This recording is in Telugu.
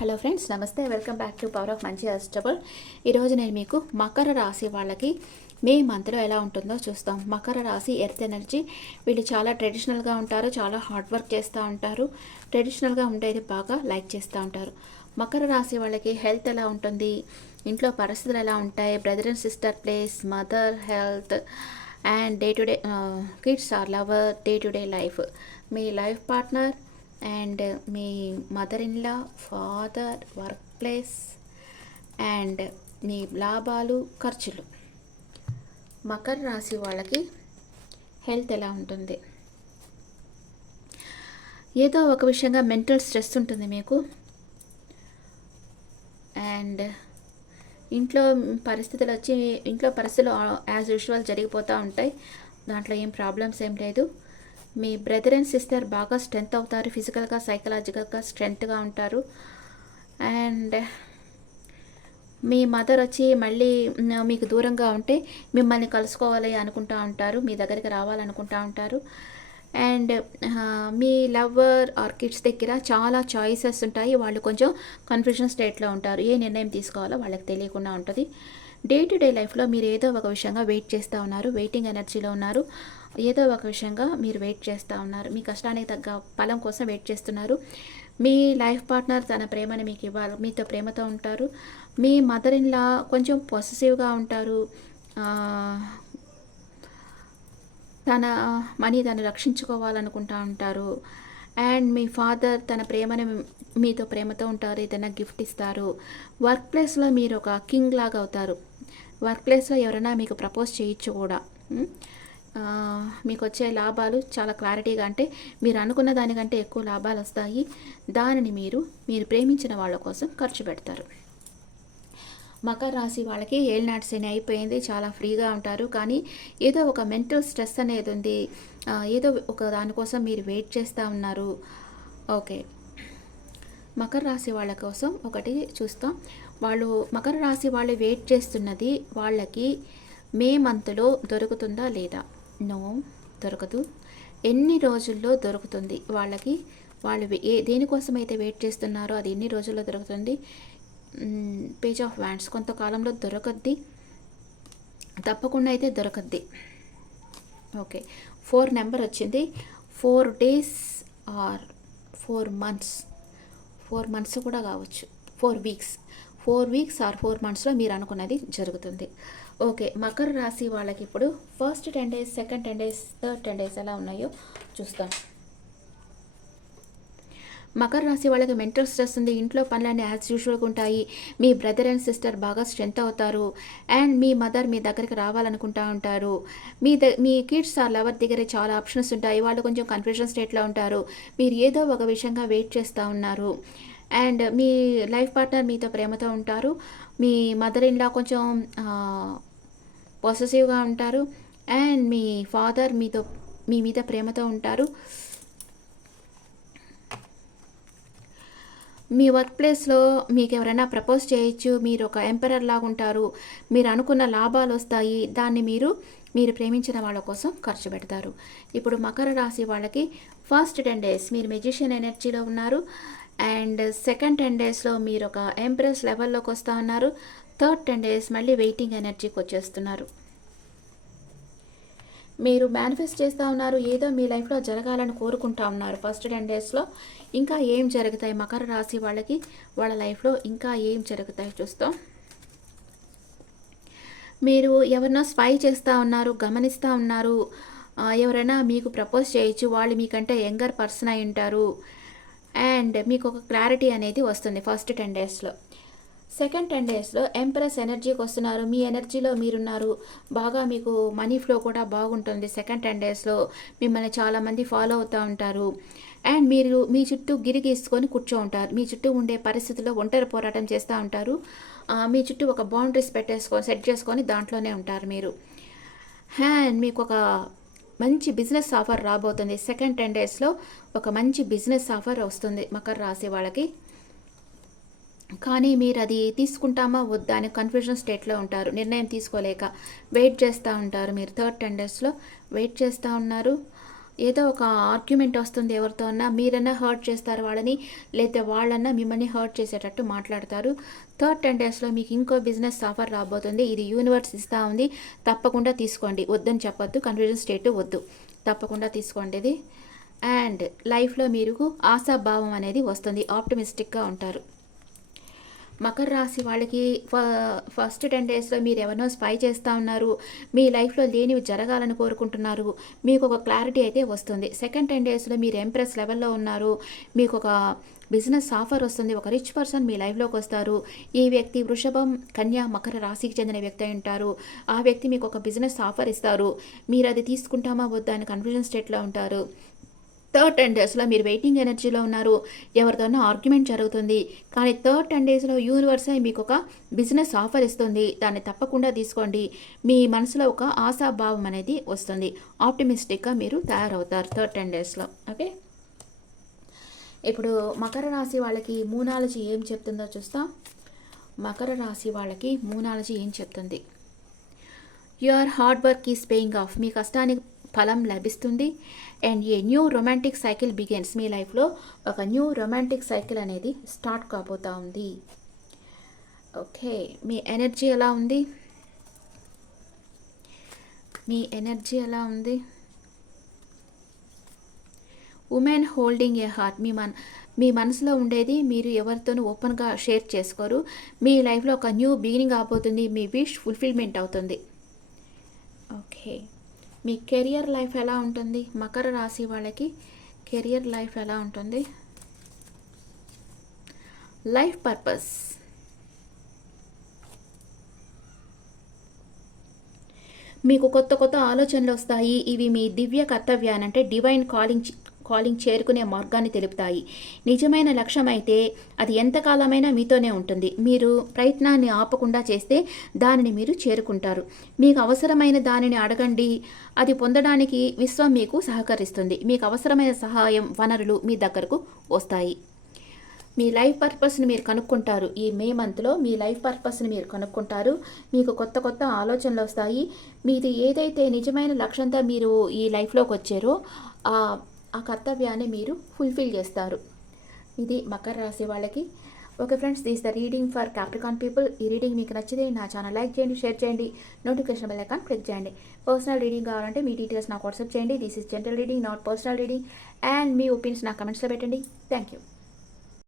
హలో ఫ్రెండ్స్, నమస్తే. Welcome back to power of మంచి అస్టబుల్. ఈరోజు నేను మీకు మకర రాశి వాళ్ళకి మే మంత్లో ఎలా ఉంటుందో చూస్తాం. మకర రాశి ఎర్త్ ఎనర్జీ. వీళ్ళు చాలా ట్రెడిషనల్గా ఉంటారు, చాలా హార్డ్ వర్క్ చేస్తూ ఉంటారు, ట్రెడిషనల్గా ఉండేది బాగా లైక్ చేస్తూ ఉంటారు. మకర రాశి వాళ్ళకి హెల్త్ ఎలా ఉంటుంది, ఇంట్లో పరిస్థితులు ఎలా ఉంటాయి, brother and sister place, mother health and day to day kids or lover, day to day life, మీ లైఫ్ పార్ట్నర్ అండ్ మీ mother in law, father, work place and మీ లాభాలు, ఖర్చులు. మకర రాశి వాళ్ళకి హెల్త్ ఎలా ఉంటుంది? ఏదో ఒక విషయంగా మెంటల్ స్ట్రెస్ ఉంటుంది మీకు. అండ్ ఇంట్లో పరిస్థితులు యాజ్ యూజువల్ జరిగిపోతూ ఉంటాయి. దాంట్లో ఏం ప్రాబ్లమ్స్ ఏం లేదు. మీ బ్రదర్ అండ్ సిస్టర్ బాగా స్ట్రెంత్ అవుతారు, ఫిజికల్గా సైకలాజికల్గా స్ట్రెంత్గా ఉంటారు. అండ్ మీ మదర్ వచ్చి మళ్ళీ మీకు దూరంగా ఉంటే మిమ్మల్ని కలుసుకోవాలి అనుకుంటూ ఉంటారు, మీ దగ్గరికి రావాలనుకుంటూ ఉంటారు. And me lover are kids దగ్గర చాలా చాయిసెస్ ఉంటాయి. వాళ్ళు కొంచెం కన్ఫ్యూజన్ స్టేట్లో ఉంటారు, ఏ నిర్ణయం తీసుకోవాలో వాళ్ళకి తెలియకుండా ఉంటుంది. డే టు డే లైఫ్లో మీరు ఏదో ఒక విషయంగా వెయిట్ చేస్తూ ఉన్నారు, వెయిటింగ్ ఎనర్జీలో ఉన్నారు. ఏదో ఒక విషయంగా మీరు వెయిట్ చేస్తూ ఉన్నారు, మీ కష్టానికి తగ్గ ఫలం కోసం వెయిట్ చేస్తున్నారు. మీ లైఫ్ పార్ట్నర్ తన ప్రేమని మీకు ఇవ్వాలి, మీతో ప్రేమతో ఉంటారు. మీ మదర్ ఇన్లా కొంచెం పొసెసివ్గా ఉంటారు, తన మనీ తను రక్షించుకోవాలనుకుంటూ ఉంటారు. అండ్ మీ ఫాదర్ తన ప్రేమని మీతో ప్రేమతో ఉంటారు, ఏదైనా గిఫ్ట్ ఇస్తారు. వర్క్ ప్లేస్లో మీరు ఒక కింగ్ లాగా అవుతారు. వర్క్ ప్లేస్లో ఎవరైనా మీకు ప్రపోజ్ చేయొచ్చు కూడా. మీకు వచ్చే లాభాలు చాలా క్లారిటీగా, అంటే మీరు అనుకున్న దానికంటే ఎక్కువ లాభాలు వస్తాయి. దానిని మీరు ప్రేమించిన వాళ్ళ కోసం ఖర్చు పెడతారు. మకర రాశి వాళ్ళకి ఏలినాటి శని అయిపోయింది, చాలా ఫ్రీగా ఉంటారు. కానీ ఏదో ఒక మెంటల్ స్ట్రెస్ అనేది ఉంది, ఏదో ఒక దానికోసం మీరు వెయిట్ చేస్తూ ఉన్నారు. ఓకే, మకర రాశి వాళ్ళ కోసం ఒకటి చూస్తాం. మకర రాశి వాళ్ళు వెయిట్ చేస్తున్నది వాళ్ళకి మే మంత్లో దొరుకుతుందా లేదా? నో, దొరకదు. ఎన్ని రోజుల్లో దొరుకుతుంది వాళ్ళకి? వాళ్ళు దేనికోసం అయితే వెయిట్ చేస్తున్నారో అది ఎన్ని రోజుల్లో దొరుకుతుంది? పేజ్ ఆఫ్ వ్యాండ్స్ కొంతకాలంలో దొరకద్ది, తప్పకుండా అయితే దొరకద్ది. ఓకే, 4 నెంబర్ వచ్చింది. 4 days ఆర్ 4 months, 4 months కూడా కావచ్చు, 4 weeks ఆర్ 4 monthsలో మీరు అనుకున్నది జరుగుతుంది. ఓకే, మకర రాశి వాళ్ళకి ఇప్పుడు first 10 days, second 10 days, third 10 days ఎలా ఉన్నాయో చూస్తాం. మకర రాశి వాళ్ళకి మెంటల్ స్ట్రెస్ ఉంది, ఇంట్లో పనులన్నీ యాజ్ యూజువల్గా ఉంటాయి. మీ బ్రదర్ అండ్ సిస్టర్ బాగా స్ట్రెంత్ అవుతారు. అండ్ మీ మదర్ మీ దగ్గరికి రావాలనుకుంటూ ఉంటారు. మీ కిడ్స్ ఆ లవర్ దగ్గర చాలా ఆప్షన్స్ ఉంటాయి, వాళ్ళు కొంచెం కన్ఫ్యూజన్ స్టేట్లో ఉంటారు. మీరు ఏదో ఒక విషయంగా వెయిట్ చేస్తూ ఉన్నారు. అండ్ మీ లైఫ్ పార్ట్నర్ మీతో ప్రేమతో ఉంటారు. మీ మదర్ ఇన్లా కొంచెం పొసెసివ్గా ఉంటారు. అండ్ మీ ఫాదర్ మీ మీద ప్రేమతో ఉంటారు. మీ వర్క్ ప్లేస్లో మీకు ఎవరైనా ప్రపోజ్ చేయొచ్చు, మీరు ఒక ఎంపరర్ లాగా ఉంటారు, మీరు అనుకున్న లాభాలు వస్తాయి. దాన్ని మీరు ప్రేమించిన వాళ్ళ కోసం ఖర్చు పెడతారు. ఇప్పుడు మకర రాశి వాళ్ళకి ఫస్ట్ 10 days మీరు మెజిషియన్ ఎనర్జీలో ఉన్నారు. అండ్ సెకండ్ 10 daysలో మీరు ఒక ఎంప్రెస్ లెవెల్లోకి వస్తూ ఉన్నారు. థర్డ్ 10 days మళ్ళీ వెయిటింగ్ ఎనర్జీకి వచ్చేస్తున్నారు. మీరు మేనిఫెస్ట్ చేస్తూ ఉన్నారు, ఏదో మీ లైఫ్లో జరగాలని కోరుకుంటూ ఉన్నారు. ఫస్ట్ 10 daysలో ఇంకా ఏం జరుగుతాయి మకర రాశి వాళ్ళకి, వాళ్ళ లైఫ్లో ఇంకా ఏం జరుగుతాయి చూస్తాం. మీరు ఎవరినో స్పై చేస్తూ ఉన్నారు, గమనిస్తూ ఉన్నారు. ఎవరైనా మీకు ప్రపోజ్ చేయొచ్చు, వాళ్ళు మీకంటే యంగర్ పర్సన్ అయి ఉంటారు. అండ్ మీకు ఒక క్లారిటీ అనేది వస్తుంది ఫస్ట్ 10 daysలో. సెకండ్ 10 daysలో ఎంప్రెస్ ఎనర్జీకి వస్తున్నారు, మీ ఎనర్జీలో మీరున్నారు. బాగా మీకు మనీ ఫ్లో కూడా బాగుంటుంది. సెకండ్ 10 daysలో మిమ్మల్ని చాలామంది ఫాలో అవుతూ ఉంటారు. అండ్ మీరు మీ చుట్టూ గిరిగీసుకొని కూర్చో ఉంటారు. మీ చుట్టూ ఉండే పరిస్థితుల్లో ఒంటరి పోరాటం చేస్తూ ఉంటారు. మీ చుట్టూ ఒక బౌండరీస్ సెట్ చేసుకొని దాంట్లోనే ఉంటారు మీరు. అండ్ మీకు ఒక మంచి బిజినెస్ ఆఫర్ రాబోతుంది. సెకండ్ 10 daysలో ఒక మంచి బిజినెస్ ఆఫర్ వస్తుంది మకర రాశి వాళ్ళకి. కానీ మీరు అది తీసుకుంటామా వద్దా అని కన్ఫ్యూజన్ స్టేట్లో ఉంటారు, నిర్ణయం తీసుకోలేక వెయిట్ చేస్తూ ఉంటారు. మీరు థర్డ్ 10 daysలో వెయిట్ చేస్తూ ఉన్నారు. ఏదో ఒక ఆర్గ్యుమెంట్ వస్తుంది ఎవరితో అన్నా, మీరన్నా హర్ట్ చేస్తారు వాళ్ళని, లేతే వాళ్ళన్నా మిమ్మల్ని హర్ట్ చేసేటట్టు మాట్లాడతారు. థర్డ్ 10 డేస్లో మీకు ఇంకో బిజినెస్ ఆఫర్ రాబోతుంది. ఇది యూనివర్స్ ఇస్తూ ఉంది, తప్పకుండా తీసుకోండి. వద్దని చెప్పొద్దు, కన్ఫ్యూజన్ స్టేట్ వద్దు, తప్పకుండా తీసుకోండి ఇది. అండ్ లైఫ్లో మీరు ఆశాభావం అనేది వస్తుంది, ఆప్టమిస్టిక్గా ఉంటారు. మకర రాశి వాళ్ళకి ఫస్ట్ 10 డేస్లో మీరు ఎవరినో స్పై చేస్తూ ఉన్నారు, మీ లైఫ్లో లేనివి జరగాలని కోరుకుంటున్నారు, మీకు ఒక క్లారిటీ అయితే వస్తుంది. సెకండ్ 10 డేస్లో మీరు ఎంప్రెస్ లెవెల్లో ఉన్నారు, మీకు ఒక బిజినెస్ ఆఫర్ వస్తుంది, ఒక రిచ్ పర్సన్ మీ లైఫ్లోకి వస్తారు. ఈ వ్యక్తి వృషభం, కన్యా, మకర రాశికి చెందిన వ్యక్తి అయి ఉంటారు. ఆ వ్యక్తి మీకు ఒక బిజినెస్ ఆఫర్ ఇస్తారు, మీరు అది తీసుకుంటామా వద్దా అని కన్ఫ్యూజన్ స్టేట్లో ఉంటారు. థర్డ్ 10 డేస్లో మీరు వెయిటింగ్ ఎనర్జీలో ఉన్నారు, ఎవరితోనో ఆర్గ్యుమెంట్ జరుగుతుంది, కానీ థర్డ్ 10 డేస్లో యూనివర్సే మీకు ఒక బిజినెస్ ఆఫర్ ఇస్తుంది, దాన్ని తప్పకుండా తీసుకోండి. మీ మనసులో ఒక ఆశాభావం అనేది వస్తుంది, ఆప్టిమిస్టిక్గా మీరు తయారవుతారు థర్డ్ 10 డేస్లో. ఓకే, ఇప్పుడు మకర రాశి వాళ్ళకి మూనాలజీ ఏం చెప్తుందో చూస్తాం. మకర రాశి వాళ్ళకి మూనాలజీ ఏం చెప్తుంది? Your hard work is paying off, మీ కష్టానికి ఫలం లభిస్తుంది. And a new romantic cycle begins, మీ లైఫ్లో ఒక న్యూ రొమాంటిక్ సైకిల్ అనేది స్టార్ట్ కాబోతూ ఉంది. ఓకే, మీ ఎనర్జీ ఎలా ఉంది? మీ ఎనర్జీ ఎలా ఉంది? ఉమెన్ హోల్డింగ్ ఏ హార్ట్, మీ మనసులో ఉండేది మీరు ఎవరితోనూ ఓపెన్గా షేర్ చేసుకోరు. మీ లైఫ్లో ఒక న్యూ బిగినింగ్ అవబోతుంది, మీ విష్ ఫుల్ఫిల్మెంట్ అవుతుంది. ఓకే, మీ కెరియర్ లైఫ్ ఎలా ఉంటుంది? మకర రాశి వాళ్ళకి కెరియర్ లైఫ్ ఎలా ఉంటుంది? లైఫ్ పర్పస్, మీకు కొత్త కొత్త ఆలోచనలు వస్తాయి. ఇవి మీ దివ్య కర్తవ్యాన్ని అంటే డివైన్ కాలింగ్ చేరుకునే మార్గాన్ని తెలుపుతాయి. నిజమైన లక్ష్యం అయితే అది ఎంతకాలమైనా మీతోనే ఉంటుంది. మీరు ప్రయత్నాన్ని ఆపకుండా చేస్తే దానిని మీరు చేరుకుంటారు. మీకు అవసరమైన దానిని అడగండి, అది పొందడానికి విశ్వం మీకు సహకరిస్తుంది. మీకు అవసరమైన సహాయం, వనరులు మీ దగ్గరకు వస్తాయి. మీ లైఫ్ పర్పస్ని మీరు కనుక్కుంటారు. ఈ మే మంత్లో మీ లైఫ్ పర్పస్ని మీరు కనుక్కుంటారు. మీకు కొత్త కొత్త ఆలోచనలు వస్తాయి. మీది ఏదైతే నిజమైన లక్ష్యంతో మీరు ఈ లైఫ్లోకి వచ్చారో ఆ కర్తవ్యాన్ని మీరు ఫుల్ఫిల్ చేస్తారు. ఇది మకర రాశి వాళ్ళకి. Okay friends, this the reading for Capricorn people. ఈ రీడింగ్ మీకు నచ్చితే నా ఛానల్ లైక్ చేయండి, షేర్ చేయండి, నోటిఫికేషన్ బెల్ ఐకాన్ క్లిక్ చేయండి. పర్సనల్ రీడింగ్ కావాలంటే మీ డీటెయిల్స్ నాకు వాట్సాప్ చేయండి. This is general reading, not personal reading. And me opinions నా కమెంట్స్లో పెట్టండి. Thank you.